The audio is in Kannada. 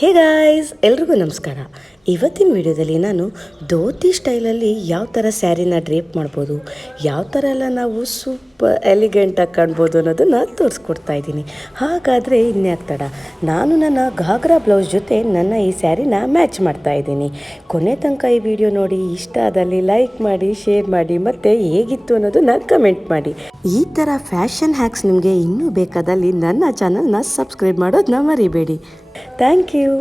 ಹೇ ಗಾಯ್ಸ್, ಎಲ್ರಿಗೂ ನಮಸ್ಕಾರ. ಇವತ್ತಿನ ವಿಡಿಯೋದಲ್ಲಿ ನಾನು ಧೋತಿ ಸ್ಟೈಲಲ್ಲಿ ಯಾವ ಥರ ಸ್ಯಾರಿನ ಡ್ರೇಪ್ ಮಾಡ್ಬೋದು, ಯಾವ ಥರ ಎಲ್ಲ ನಾವು ಸೂಪರ್ ಎಲಿಗೆಂಟಾಗಿ ಕಾಣ್ಬೋದು ಅನ್ನೋದನ್ನು ತೋರಿಸ್ಕೊಡ್ತಾ ಇದ್ದೀನಿ. ಹಾಗಾದರೆ ಇನ್ಯಾಕೆ ತಡ, ನಾನು ನನ್ನ ಘಾಗ್ರಾ ಬ್ಲೌಸ್ ಜೊತೆ ನನ್ನ ಈ ಸ್ಯಾರಿನ ಮ್ಯಾಚ್ ಮಾಡ್ತಾ ಇದ್ದೀನಿ. ಕೊನೆ ತನಕ ಈ ವಿಡಿಯೋ ನೋಡಿ, ಇಷ್ಟ ಆದಲ್ಲಿ ಲೈಕ್ ಮಾಡಿ, ಶೇರ್ ಮಾಡಿ, ಮತ್ತು ಹೇಗಿತ್ತು ಅನ್ನೋದನ್ನು ಕಮೆಂಟ್ ಮಾಡಿ. ಈ ಥರ ಫ್ಯಾಷನ್ ಹ್ಯಾಕ್ಸ್ ನಿಮಗೆ ಇನ್ನೂ ಬೇಕಾದಲ್ಲಿ ನನ್ನ ಚಾನಲ್ನ ಸಬ್ಸ್ಕ್ರೈಬ್ ಮಾಡೋದನ್ನ ಮರಿಬೇಡಿ. Thank you.